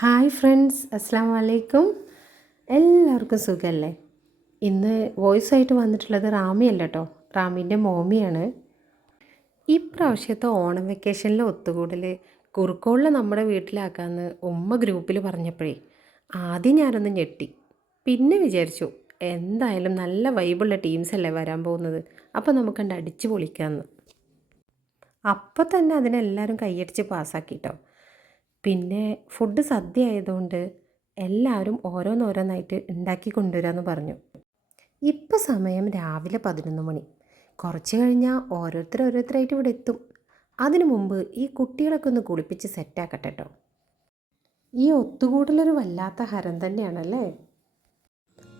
Hi friends അസ്സാം വലൈക്കും എല്ലാവർക്കും സുഖമല്ലേ ഇന്ന് വോയിസ് ആയിട്ട് വന്നിട്ടുള്ളത് റാമിയല്ല കേട്ടോ റാമിന്റെ മോമിയാണ്. ഈ ഇപ്രാവശ്യത്തെ ഓണം വെക്കേഷനിലെ ഒത്തുകൂടൽ കുറുക്കോളിൽ നമ്മുടെ വീട്ടിലാക്കാമെന്ന് ഉമ്മ ഗ്രൂപ്പിൽ പറഞ്ഞപ്പോഴേ ആദ്യം ഞാനൊന്ന് ഞെട്ടി. പിന്നെ വിചാരിച്ചു എന്തായാലും നല്ല വൈബുള്ള ടീംസ് അല്ലേ വരാൻ പോകുന്നത്? അപ്പോൾ നമുക്ക് കണ്ട് അടിച്ചു പൊളിക്കാമെന്ന് അപ്പോൾ തന്നെ അതിനെല്ലാവരും കൈയടിച്ച് പാസ്സാക്കിട്ടോ പിന്നെ ഫുഡ് സദ്യ ആയതുകൊണ്ട് എല്ലാവരും ഓരോന്നോരോന്നായിട്ട് ഉണ്ടാക്കി കൊണ്ടുവരാമെന്ന് പറഞ്ഞു. ഇപ്പോൾ സമയം രാവിലെ പതിനൊന്ന് മണി. കുറച്ച് കഴിഞ്ഞാൽ ഓരോരുത്തർ ഓരോരുത്തരായിട്ട് ഇവിടെ എത്തും. അതിനു മുമ്പ് ഈ കുട്ടികളൊക്കെ ഒന്ന് കുളിപ്പിച്ച് സെറ്റാക്കട്ടെ കേട്ടോ ഈ ഒത്തുകൂടലൊരു വല്ലാത്ത ഹരം തന്നെയാണല്ലേ?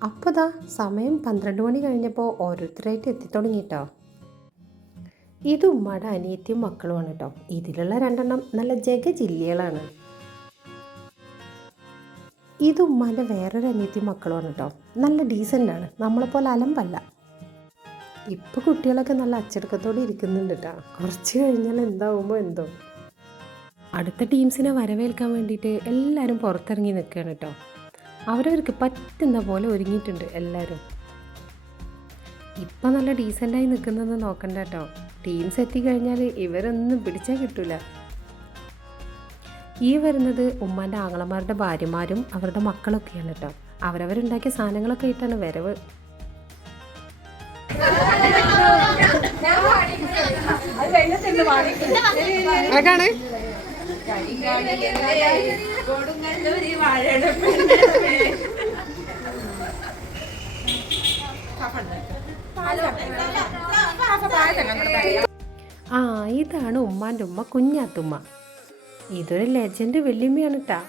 അപ്പോൾ ദാ സമയം പന്ത്രണ്ട് മണി കഴിഞ്ഞപ്പോൾ ഓരോരുത്തരായിട്ട് എത്തിത്തുടങ്ങിട്ടോ ഇത് ഉമ്മയുടെ അനിയത്തിയും മക്കളുമാണ് കേട്ടോ ഇതിലുള്ള രണ്ടെണ്ണം നല്ല ജഗ ജില്ലകളാണ് ഇത് ഉമ്മാന്റെ വേറൊരു അനിയത്തിയും മക്കളുമാണ് കേട്ടോ നല്ല ഡീസന്റ് ആണ് നമ്മളെപ്പോലെ അലമ്പല്ല. ഇപ്പോൾ കുട്ടികളൊക്കെ നല്ല അച്ചടക്കത്തോടെ ഇരിക്കുന്നുണ്ട് കേട്ടോ കുറച്ച് കഴിഞ്ഞാൽ എന്താവുമോ എന്തോ. അടുത്ത ടീംസിനെ വരവേൽക്കാൻ വേണ്ടിയിട്ട് എല്ലാവരും പുറത്തിറങ്ങി നിൽക്കുകയാണ് കേട്ടോ അവരവർക്ക് പറ്റുന്ന പോലെ ഒരുങ്ങിയിട്ടുണ്ട് എല്ലാവരും ഇപ്പം നല്ല ഡീസന്റായി നിൽക്കുന്നതെന്ന് നോക്കണ്ട കേട്ടോ ടീംസ് എത്തിക്കഴിഞ്ഞാൽ ഇവരൊന്നും പിടിച്ചാൽ കിട്ടൂല. ഈ വരുന്നത് ഉമ്മാന്റെ ആങ്ങളമാരുടെ ഭാര്യമാരും അവരുടെ മക്കളൊക്കെയാണ് കേട്ടോ അവരവരുണ്ടാക്കിയ സാധനങ്ങളൊക്കെ ആയിട്ടാണ് വരവ്. ആർക്കാണ് ആ ഇതാണ് ഉമ്മാന്റെ ഉമ്മ കുഞ്ഞാത്തുമ്മ ഇതൊരു ലെജൻഡ് വെല്ലുമ്മയാണ് കേട്ടാ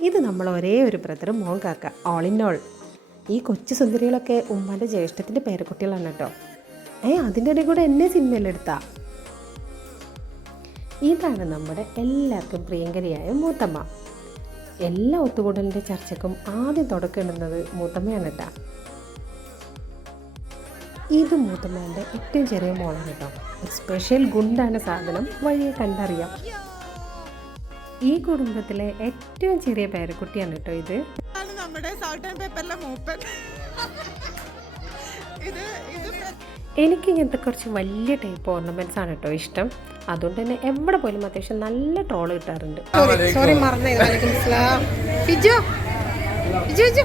ഇത് നമ്മൾ ഒരേ ഒരു ബ്രദർ മോൻ കാക്ക ഓൾ ഇൻ ഓൾ ഈ കൊച്ചു സുന്ദരികളൊക്കെ ഉമ്മാന്റെ ജ്യേഷ്ഠത്തിന്റെ പേരക്കുട്ടികളാണ് കേട്ടോ ഏ അതിന്റെ ഇടയിൽ കൂടെ എന്നെ സിനിമയിലെടുത്താ ഇതാണ് നമ്മുടെ എല്ലാവർക്കും പ്രിയങ്കരിയായ മൂത്തമ്മ. എല്ലാ ഒത്തുകൂടലിന്റെ ചർച്ചക്കും ആദ്യം തുടക്കമിടുന്നത് മൂത്തമ്മയാണ് കേട്ടോ ഇത് മൂത്തമ്മേന്റെ ഏറ്റവും ചെറിയ മോളാണ് കേട്ടോ സ്പെഷ്യൽ ഗുണ്ടാണ് സാധനം വഴിയെ കണ്ടറിയാം. ഈ കുടുംബത്തിലെ ഏറ്റവും ചെറിയ പേരക്കുട്ടിയാണ് കേട്ടോ ഇത്. നമ്മുടെ സോൾട്ട് ആൻഡ് പേപ്പറിലെ മൂപ്പൻ. ഇത് ഇത് എനിക്ക് ഇങ്ങനത്തെ കുറച്ച് വലിയ ടൈപ്പ് ഓർണമെന്റ്സ് ആണ് കേട്ടോ ഇഷ്ടം. അതുകൊണ്ട് തന്നെ എവിടെ പോലും അത്യാവശ്യം നല്ല ട്രോൾ കിട്ടാറുണ്ട്. സോറി മറന്നു. വലൈക്കും അസ്സലാം. ഫിജു ഫിജു ഫിജു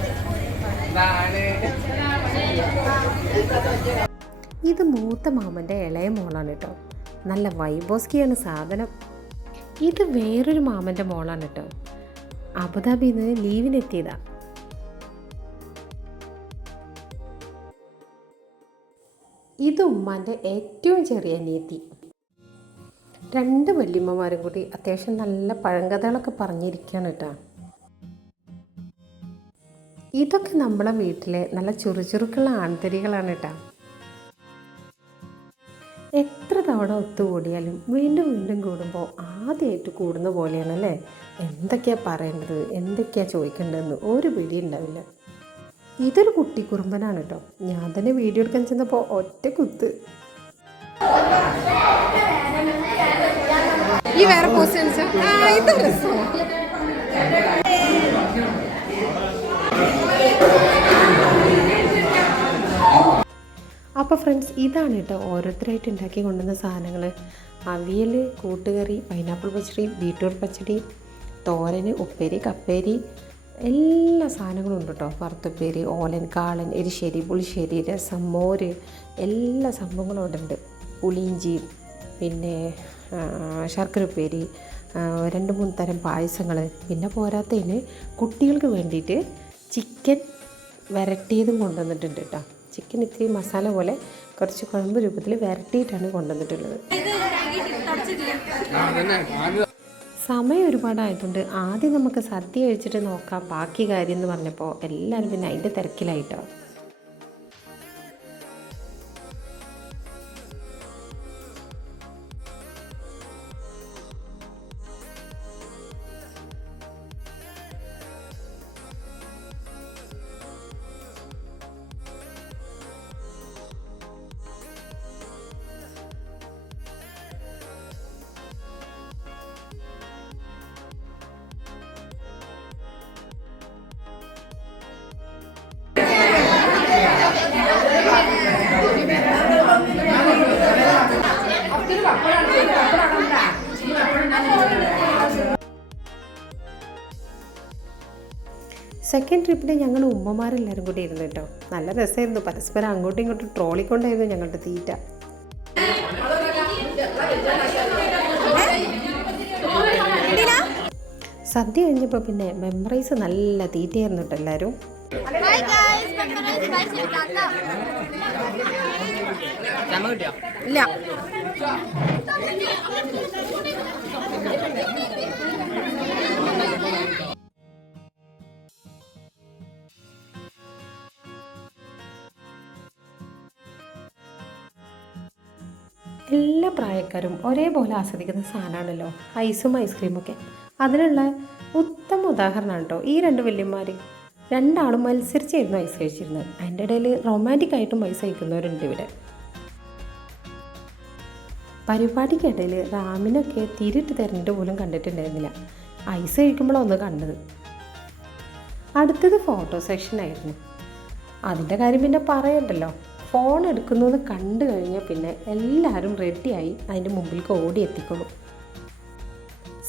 ഇത് മൂത്ത മാമന്റെ ഇളയ മോളാണ് കേട്ടോ. നല്ല വൈബോസ്കിയാണ് സാധനം. ഇത് വേറൊരു മാമന്റെ മോളാണ് കേട്ടോ. അബുദാബിയിൽ നിന്ന് ലീവിനെത്തിയതാ. ഇത് ഉമ്മാന്റെ ഏറ്റവും ചെറിയ അനിയത്തി. രണ്ട് വല്യമ്മമാരും കൂടി അത്യാവശ്യം നല്ല പഴങ്കഥകളൊക്കെ പറഞ്ഞിരിക്കുകയാണ് കേട്ടോ. ഇതൊക്കെ നമ്മളെ വീട്ടിലെ നല്ല ചുറുചുറുക്കുള്ള ആൺതരികളാണ് കേട്ടോ. എത്ര തവണ ഒത്തുകൂടിയാലും വീണ്ടും വീണ്ടും കൂടുമ്പോൾ ആദ്യമായിട്ട് കൂടുന്ന പോലെയാണ് അല്ലേ? എന്തൊക്കെയാണ് പറയേണ്ടത്? എന്തൊക്കെയാണ് ചോദിക്കേണ്ടതെന്ന് ഒരു പിടി ഉണ്ടാവില്ല. ഇതൊരു കുട്ടി കുറുമ്പനാണ് കേട്ടോ. ഞാൻ തന്നെ വീഡിയോ എടുക്കാൻ ചെന്നപ്പോൾ ഒറ്റ കുത്ത്. ഈ വേറെ പോസ്റ്റ് ആ ഇത് അപ്പോൾ ഫ്രണ്ട്സ് ഇതാണ് കേട്ടോ ഓരോരുത്തരായിട്ട് ഉണ്ടാക്കി കൊണ്ടുവന്ന സാധനങ്ങൾ അവിയൽ കൂട്ടുകറി പൈനാപ്പിൾ പച്ചടി ബീറ്റ്റൂട്ട് പച്ചടി തോരൻ ഉപ്പേരി കപ്പേരി എല്ലാ സാധനങ്ങളും ഉണ്ട് കേട്ടോ. വറുത്തുപ്പേരി ഓലൻ കാളൻ എരിശ്ശേരി പുളിശ്ശേരി രസം മോര് എല്ലാ സംഭവങ്ങളും ഉണ്ട്. പുളിയിഞ്ചി പിന്നെ ശർക്കര ഉപ്പേരി രണ്ട് മൂന്ന് തരം പായസങ്ങൾ പിന്നെ പോരാത്തതിന് കുട്ടികൾക്ക് വേണ്ടിയിട്ട് ചിക്കൻ വരട്ടിയതും കൊണ്ടുവന്നിട്ടുണ്ട് കേട്ടോ. ചിക്കൻ ഇത്തിരി മസാല പോലെ കുറച്ച് കുഴമ്പ് രൂപത്തിൽ വരട്ടിയിട്ടാണ് കൊണ്ടുവന്നിട്ടുള്ളത്. സമയം ഒരുപാടായതുകൊണ്ട് ആദ്യം നമുക്ക് സദ്യ കഴിച്ചിട്ട് നോക്കാം. ബാക്കി കാര്യം എന്ന് പറഞ്ഞപ്പോൾ എല്ലാവരും പിന്നെ അതിന്റെ തിരക്കിലായിട്ടോ. സെക്കൻഡ് ട്രിപ്പിന് ഞങ്ങൾ ഉമ്മമാരെല്ലാവരും കൂടി ഇരുന്നു കേട്ടോ. നല്ല രസമായിരുന്നു. പരസ്പരം അങ്ങോട്ടും ഇങ്ങോട്ടും ട്രോളിക്കൊണ്ടായിരുന്നു ഞങ്ങളുടെ തീറ്റ. സദ്യ കഴിഞ്ഞപ്പോൾ പിന്നെ മെമ്മറീസ് നല്ല തീറ്റയായിരുന്നു കേട്ടോ എല്ലാവരും ഇല്ല എല്ലാ പ്രായക്കാരും ഒരേപോലെ ആസ്വദിക്കുന്ന സാധനമാണല്ലോ ഐസും ഐസ്ക്രീമൊക്കെ അതിനുള്ള ഉത്തമ ഉദാഹരണമാണ് കേട്ടോ ഈ രണ്ട് വല്യന്മാർ രണ്ടാളും മത്സരിച്ചായിരുന്നു ഐസ് കഴിച്ചിരുന്നത്. അതിന്റെ ഇടയിൽ റൊമാന്റിക് ആയിട്ടും ഐസ് കഴിക്കുന്നവരുണ്ട് ഇവിടെ. പരിപാടിക്കിടയിൽ റാമിനൊക്കെ തിരിട്ട് തരുന്നിട്ട് പോലും കണ്ടിട്ടുണ്ടായിരുന്നില്ല. ഐസ് കഴിക്കുമ്പോഴൊന്ന് കണ്ടത്. അടുത്തത് ഫോട്ടോ സെക്ഷൻ ആയിരുന്നു. അതിന്റെ കാര്യം പിന്നെ പറയണ്ടല്ലോ. ഫോൺ എടുക്കുന്നത് കണ്ടു കഴിഞ്ഞാൽ പിന്നെ എല്ലാവരും റെഡിയായി അതിന്റെ മുമ്പിലേക്ക് ഓടി എത്തിക്കൊള്ളും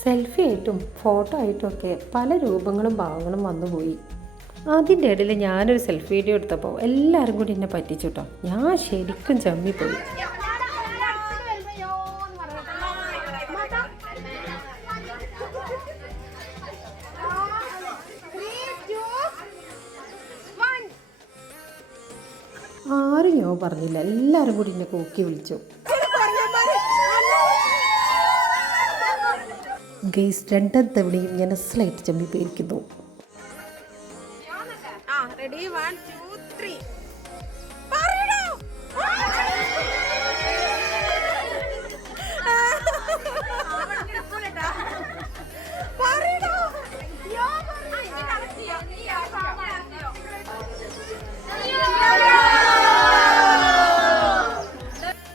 സെൽഫി ആയിട്ടും ഫോട്ടോ ആയിട്ടും ഒക്കെ പല രൂപങ്ങളും ഭാവങ്ങളും വന്നുപോയി. അതിന്റെ ഇടയിൽ ഞാനൊരു സെൽഫി വീഡിയോ എടുത്തപ്പോൾ എല്ലാവരും കൂടി എന്നെ പറ്റിച്ചു കേട്ടോ ഞാൻ ശരിക്കും ചമ്മിപ്പോയി. ആരും ഞാൻ പറഞ്ഞില്ല എല്ലാവരും കൂടി എന്നെ കൂക്കി വിളിച്ചു. ഗെയ്സ് രണ്ടാം തവണയും ഞാൻ അസലായിട്ട് ചമ്മിപ്പോയിരിക്കുന്നു. റെഡി വൺ ടു ത്രീ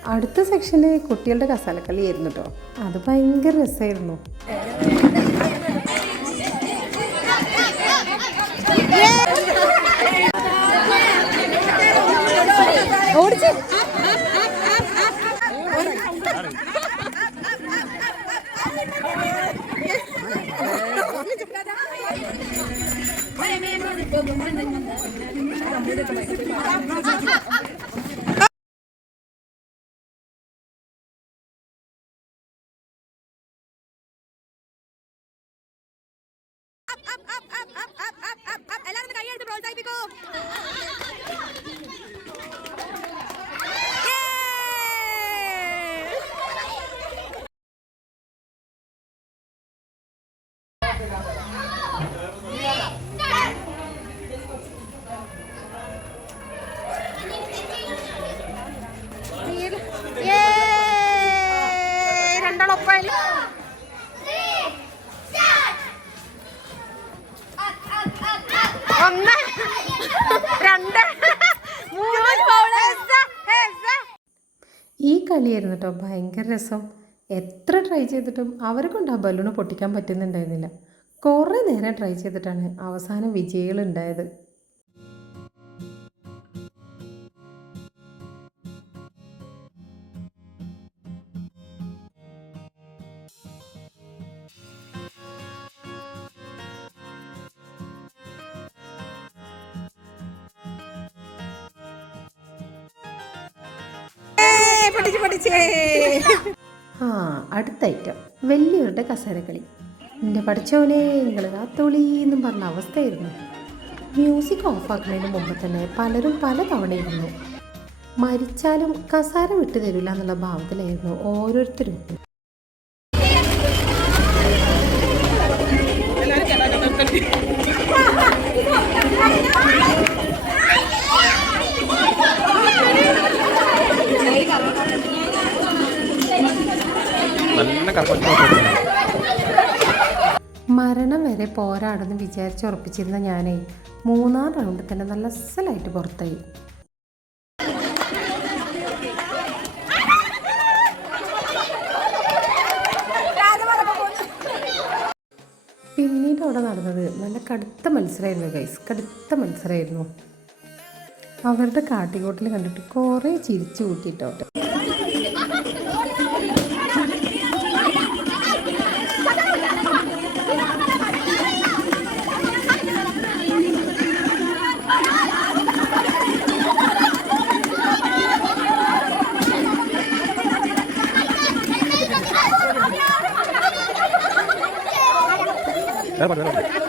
അടുത്ത സെക്ഷനിൽ കുട്ടികളുടെ കസാലക്കളി ആയിരുന്നു കേട്ടോ അത് ഭയങ്കര രസമായിരുന്നു എല്ലാവരും കൈയെടുത്ത് പ്രോത്സാഹിപ്പിക്കൂ ഈ കളിയായിരുന്നു കേട്ടോ ഭയങ്കര രസം. എത്ര ട്രൈ ചെയ്തിട്ടും അവരെ കൊണ്ട് ആ ബലൂണ് പൊട്ടിക്കാൻ പറ്റുന്നുണ്ടായിരുന്നില്ല. കുറേ നേരം ട്രൈ ചെയ്തിട്ടാണ് അവസാനം വിജയികൾ ഉണ്ടായത് പഠിച്ച് പഠിച്ചേ. ആ അടുത്ത ഐറ്റം വലിയവരുടെ കസേരക്കളി. എന്റെ പഠിച്ചവനെ നിങ്ങൾ കാത്തോളി എന്നും പറഞ്ഞ അവസ്ഥയായിരുന്നു. മ്യൂസിക് ഓഫാക്കുന്നതിന് മുമ്പ് തന്നെ പലരും പല തവണ ഇരുന്നു മരിച്ചാലും കസാര വിട്ടു തരില്ല എന്നുള്ള ഭാവത്തിലായിരുന്നു ഓരോരുത്തരും. മരണം വരെ പോരാടുന്ന് വിചാരിച്ചുറപ്പിച്ചിരുന്ന ഞാനേ മൂന്നാം റൗണ്ടിൽ തന്നെ നല്ല അസലായിട്ട് പുറത്തായി. പിന്നീട് അവിടെ നടന്നത് നല്ല കടുത്ത മത്സരമായിരുന്നു ഗൈസ് കടുത്ത മത്സരമായിരുന്നു. അവരുടെ കാട്ടിക്കോട്ടിൽ കണ്ടിട്ട് കുറേ ചിരിച്ചു വളരെ വളരെ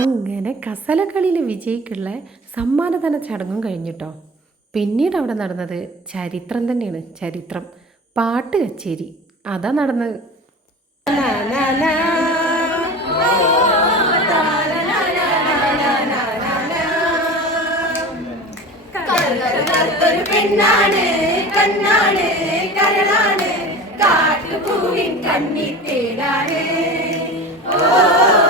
അങ്ങനെ കസലക്കളിയിൽ വിജയിക്കുള്ള സമ്മാനദാന ചടങ്ങും കഴിഞ്ഞിട്ടോ. പിന്നീട് അവിടെ നടന്നത് ചരിത്രം തന്നെയാണ് ചരിത്രം. പാട്ട് കച്ചേരി. അതാ നടന്നത്. ഒരു പെണ്ണാണ് കണ്ണാണ് കരളാണ്. കാട്ടുപൂവിൻ കണ്ണി തേടാണ്. ഓ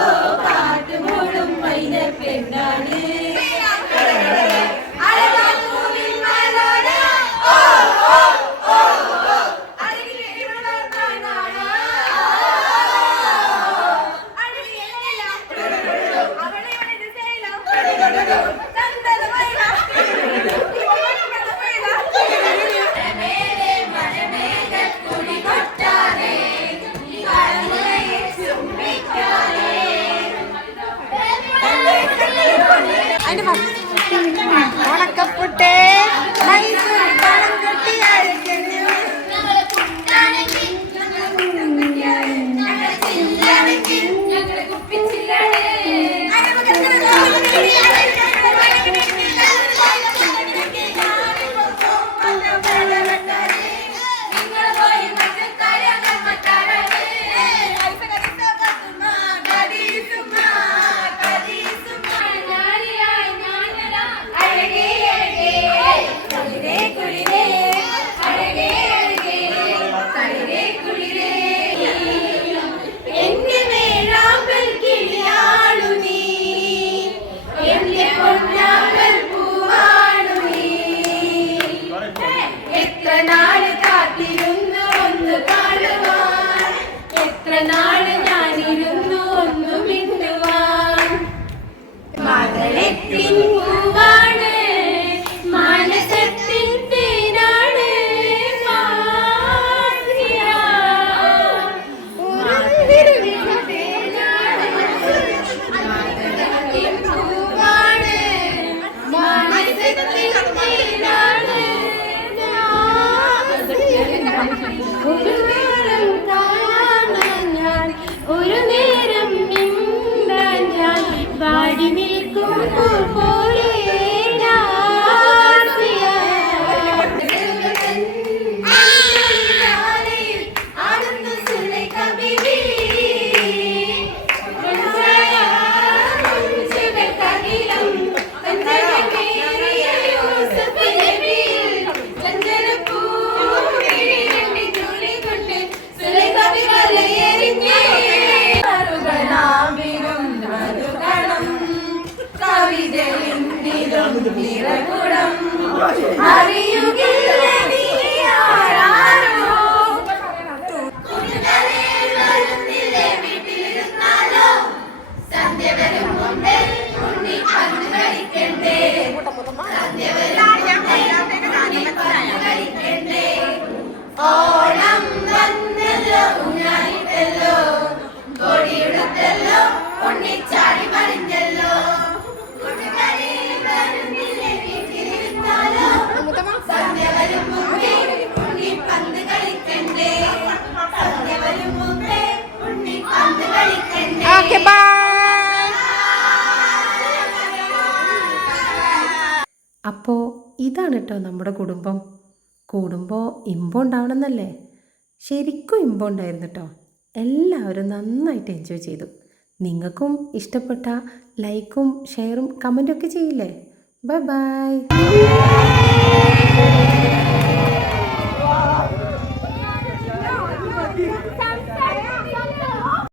ഓക്കെ അപ്പോൾ ഇതാണ് കേട്ടോ നമ്മുടെ കുടുംബം. കൂടുമ്പോൾ ഇമ്പോണ്ടാവണമെന്നല്ലേ ശരിക്കും ഇമ്പോണ്ടായിരുന്നു കേട്ടോ എല്ലാവരും നന്നായിട്ട് എൻജോയ് ചെയ്തു. നിങ്ങൾക്കും ഇഷ്ടപ്പെട്ട ലൈക്കും ഷെയറും കമന്റൊക്കെ ചെയ്യില്ലേ? Bye bye